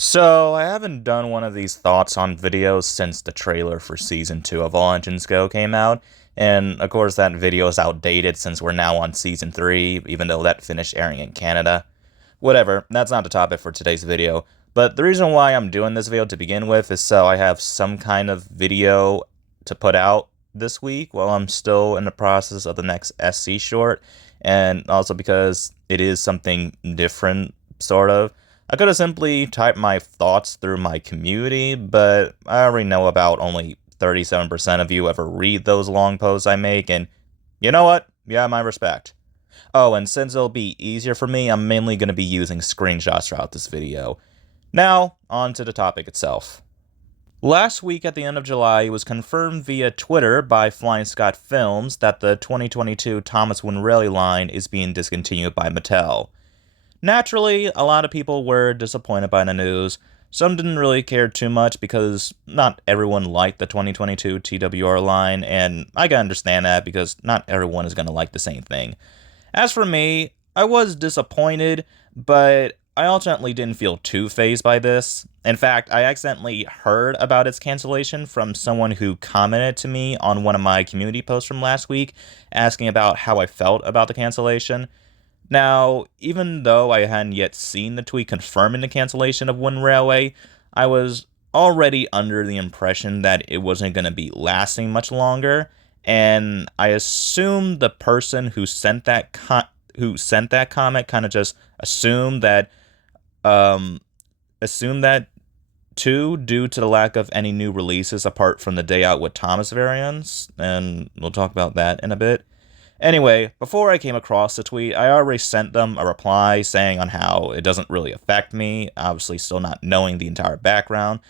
So, I haven't done one of these thoughts on videos since the trailer for Season 2 of All Engines Go came out, and of course that video is outdated since we're now on Season 3, even though that finished airing in Canada. Whatever, that's not the topic for today's video, but the reason why I'm doing this video to begin with is so I have some kind of video to put out this week while I'm still in the process of the next SC short, and also because it is something different, sort of. I could have simply typed my thoughts through my community, but I already know about only 37% of you ever read those long posts I make, and you know what? Yeah, my respect. Oh, and since it'll be easier for me, I'm mainly going to be using screenshots throughout this video. Now, on to the topic itself. Last week at the end of July, it was confirmed via Twitter by Flying Scott Films that the 2022 Thomas Winrelli line is being discontinued by Mattel. Naturally, a lot of people were disappointed by the news. Some didn't really care too much because not everyone liked the 2022 TWR line, and I can understand that because not everyone is going to like the same thing. As for me, I was disappointed, but I ultimately didn't feel too fazed by this. In fact, I accidentally heard about its cancellation from someone who commented to me on one of my community posts from last week, asking about how I felt about the cancellation. Now, even though I hadn't yet seen the tweet confirming the cancellation of One Railway, I was already under the impression that it wasn't going to be lasting much longer, and I assumed the person who sent that comment kind of just um assumed that too, due to the lack of any new releases apart from the Day Out with Thomas variants, and we'll talk about that in a bit. Anyway, before I came across the tweet, I already sent them a reply saying on how it doesn't really affect me, obviously still not knowing the entire background.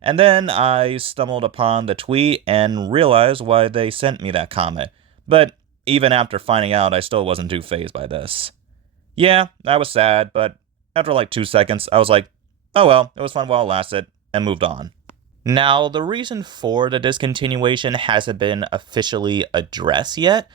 And then I stumbled upon the tweet and realized why they sent me that comment. But even after finding out, I still wasn't too fazed by this. Yeah, I was sad, but after like 2 seconds, I was like, oh well, it was fun while it lasted, and moved on. Now, the reason for the discontinuation hasn't been officially addressed yet,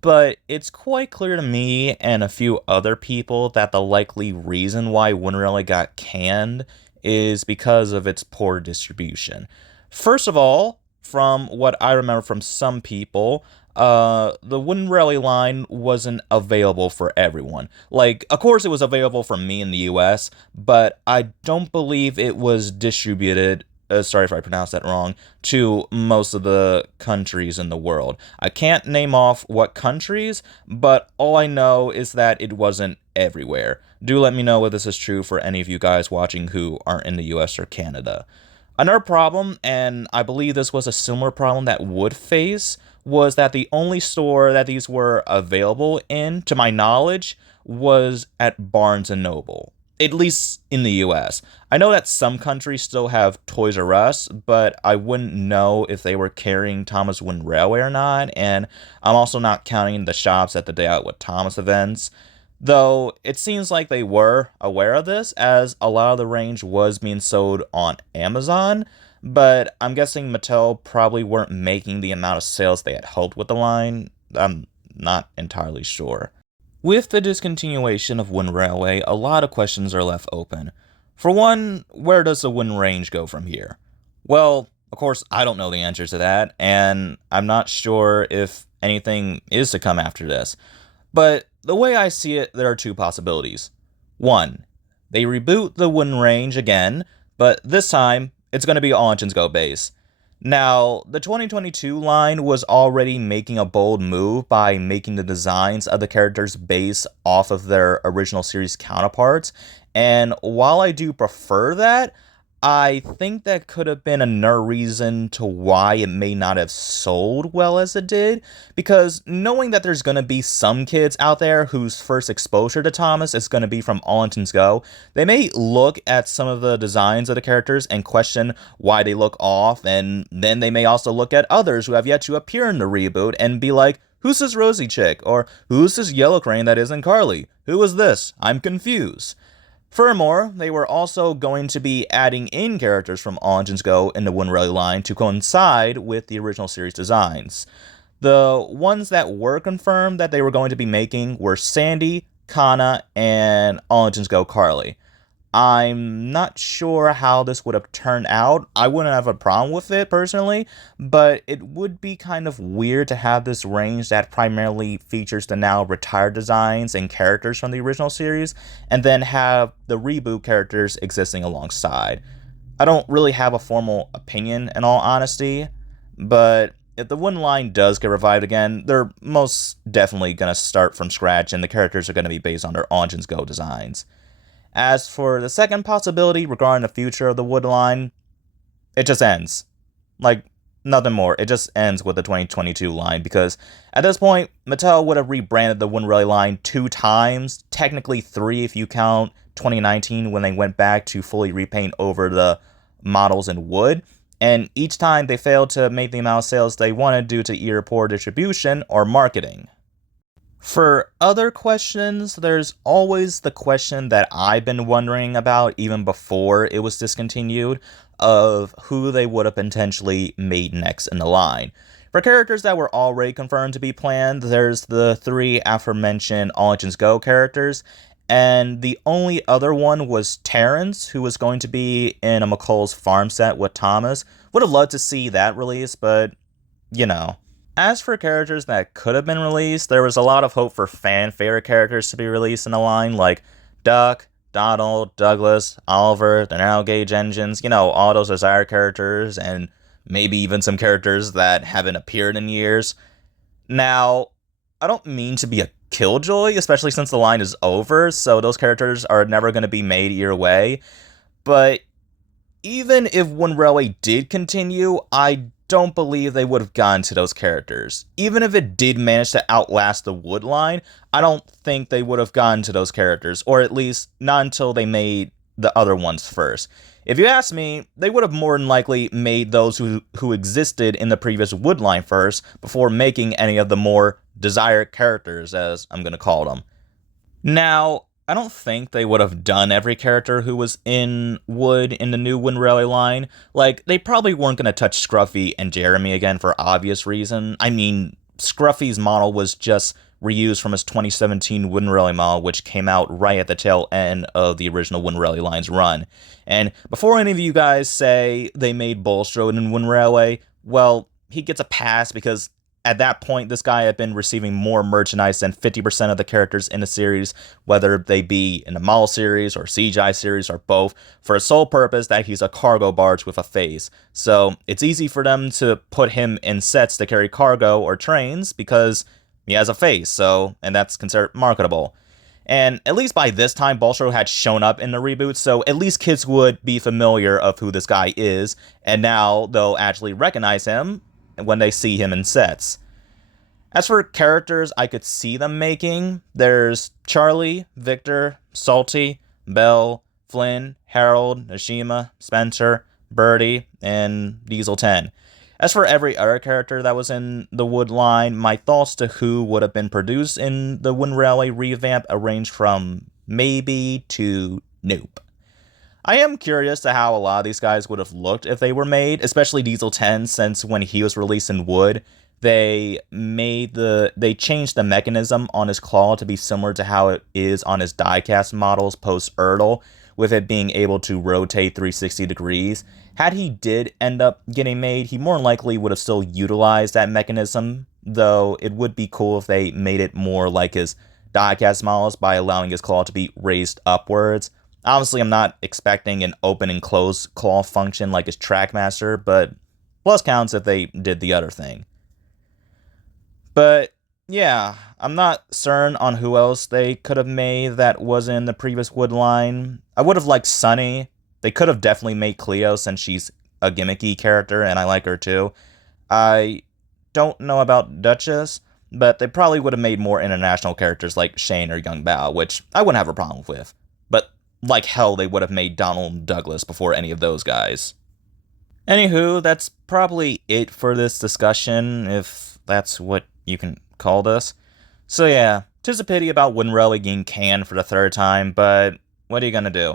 but it's quite clear to me and a few other people that the likely reason why Winrelli got canned is because of its poor distribution. First of all, from what I remember from some people, the Winrelli line wasn't available for everyone. Like, of course it was available for me in the US, but I don't believe it was distributed, sorry if I pronounced that wrong, to most of the countries in the world. I can't name off what countries, but all I know is that it wasn't everywhere. Do let me know if this is true for any of you guys watching who aren't in the US or Canada. Another problem, and I believe this was a similar problem that Wood faced, was that the only store that these were available in, to my knowledge, was at Barnes & Noble. At least in the US. I know that some countries still have Toys R Us, but I wouldn't know if they were carrying Thomas Win Railway or not, and I'm also not counting the shops at the Day Out with Thomas events. Though it seems like they were aware of this, as a lot of the range was being sold on Amazon, but I'm guessing Mattel probably weren't making the amount of sales they had hoped with the line. I'm not entirely sure. With the discontinuation of Wind Railway, a lot of questions are left open. For one, where does the wind range go from here? Well, of course, I don't know the answer to that, and I'm not sure if anything is to come after this. But the way I see it, there are two possibilities. One, they reboot the wind range again, but this time, it's going to be All Engines Go base. Now, the 2022 line was already making a bold move by making the designs of the characters based off of their original series counterparts, and while I do prefer that, I think that could have been another reason to why it may not have sold well as it did, because knowing that there's going to be some kids out there whose first exposure to Thomas is going to be from All Engines Go, they may look at some of the designs of the characters and question why they look off, and then they may also look at others who have yet to appear in the reboot and be like, who's this Rosie chick? Or who's this yellow crane that isn't Carly? Who is this? I'm confused. Furthermore, they were also going to be adding in characters from All Engines Go in the Winrelli line to coincide with the original series designs. The ones that were confirmed that they were going to be making were Sandy, Kana, and All Engines Go Carly. I'm not sure how this would have turned out. I wouldn't have a problem with it personally, but it would be kind of weird to have this range that primarily features the now retired designs and characters from the original series, and then have the reboot characters existing alongside. I don't really have a formal opinion in all honesty, but if the Wooden Line does get revived again, they're most definitely going to start from scratch and the characters are going to be based on their Origins Go designs. As for the second possibility regarding the future of the Wood Line, it just ends. Like, nothing more. It just ends with the 2022 line because at this point, Mattel would have rebranded the Wooden Rally line 2 times, technically 3 if you count 2019 when they went back to fully repaint over the models in wood. And each time they failed to make the amount of sales they wanted due to either poor distribution or marketing. For other questions, there's always the question that I've been wondering about even before it was discontinued of who they would have potentially made next in the line. For characters that were already confirmed to be planned, there's the 3 aforementioned Origins Go characters, and the only other one was Terrence, who was going to be in a McCall's farm set with Thomas. Would have loved to see that release, but you know. As for characters that could have been released, there was a lot of hope for fan favorite characters to be released in the line, like Duck, Donald, Douglas, Oliver, the narrow gauge engines, all those desired characters, and maybe even some characters that haven't appeared in years. Now, I don't mean to be a killjoy, especially since the line is over, so those characters are never going to be made either way, but even if One Railway did continue, I don't believe they would have gone to those characters. Even if it did manage to outlast the Wood line, I don't think they would have gone to those characters, or at least not until they made the other ones first. If you ask me, they would have more than likely made those who existed in the previous Wood line first, before making any of the more desired characters, as I'm going to call them. Now, I don't think they would have done every character who was in Wood in the new Wind Railway line. Like, they probably weren't going to touch Scruffy and Jeremy again for obvious reason. I mean, Scruffy's model was just reused from his 2017 Wind Railway model, which came out right at the tail end of the original Wind Railway line's run. And before any of you guys say they made Bulstrode in Wind Railway, well, he gets a pass because at that point, this guy had been receiving more merchandise than 50% of the characters in the series, whether they be in the model series or CGI series or both, for a sole purpose that he's a cargo barge with a face. So it's easy for them to put him in sets to carry cargo or trains because he has a face, and that's considered marketable. And at least by this time, Bulstrode had shown up in the reboot, so at least kids would be familiar of who this guy is, and now they'll actually recognize him when they see him in sets. As for characters I could see them making, there's Charlie, Victor, Salty, Belle, Flynn, Harold, Nashima, Spencer, Birdie, and Diesel 10. As for every other character that was in the Wood line, my thoughts to who would have been produced in the Wind Railway revamp range from maybe to nope. I am curious to how a lot of these guys would have looked if they were made, especially Diesel 10, since when he was released in Wood, they changed the mechanism on his claw to be similar to how it is on his diecast models post-Erdl, with it being able to rotate 360 degrees. Had he did end up getting made, he more than likely would have still utilized that mechanism, though it would be cool if they made it more like his diecast models by allowing his claw to be raised upwards. Obviously, I'm not expecting an open and close claw function like his Trackmaster, but plus counts if they did the other thing. But yeah, I'm not certain on who else they could have made that was in the previous Wood line. I would have liked Sunny. They could have definitely made Cleo since she's a gimmicky character and I like her too. I don't know about Duchess, but they probably would have made more international characters like Shane or Young Bao, which I wouldn't have a problem with. But like hell, they would have made Donald and Douglas before any of those guys. Anywho, that's probably it for this discussion, if that's what you can call this. So yeah, 'tis a pity about Wind Railway getting canned for the third time, but what are you gonna do?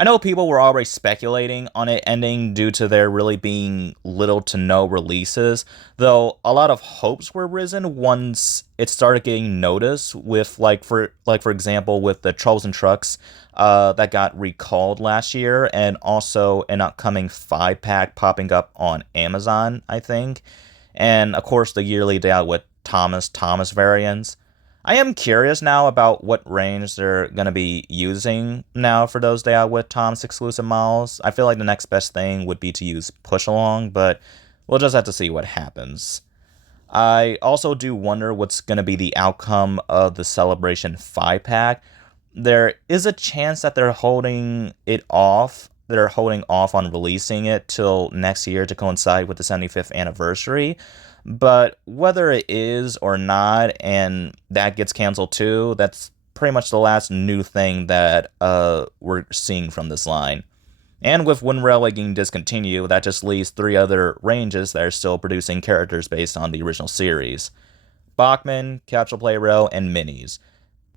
I know people were already speculating on it ending due to there really being little to no releases, though a lot of hopes were risen once it started getting noticed with for example with the Trolls and Trucks that got recalled last year, and also an upcoming 5-pack popping up on Amazon, I think. And of course the yearly day out with Thomas variants. I am curious now about what range they're going to be using now for those Day Out with Tom's exclusive models. I feel like the next best thing would be to use Push Along, but we'll just have to see what happens. I also do wonder what's going to be the outcome of the Celebration 5-pack. There is a chance that they're holding it off. They're holding off on releasing it till next year to coincide with the 75th anniversary. But whether it is or not, and that gets canceled too, that's pretty much the last new thing that we're seeing from this line. And with one railway getting discontinued, that just leaves 3 other ranges that are still producing characters based on the original series: Bachmann, Catchel Play Rail, and Minis.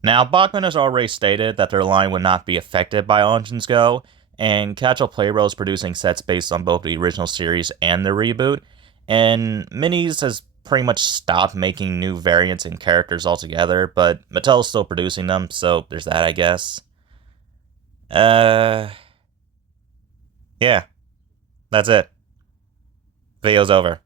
Now, Bachmann has already stated that their line would not be affected by All Engines Go, and Catchel Play Rail is producing sets based on both the original series and the reboot, and Minis has pretty much stopped making new variants and characters altogether, but Mattel's still producing them, so there's that, I guess. Uh, yeah, that's it. Video's over.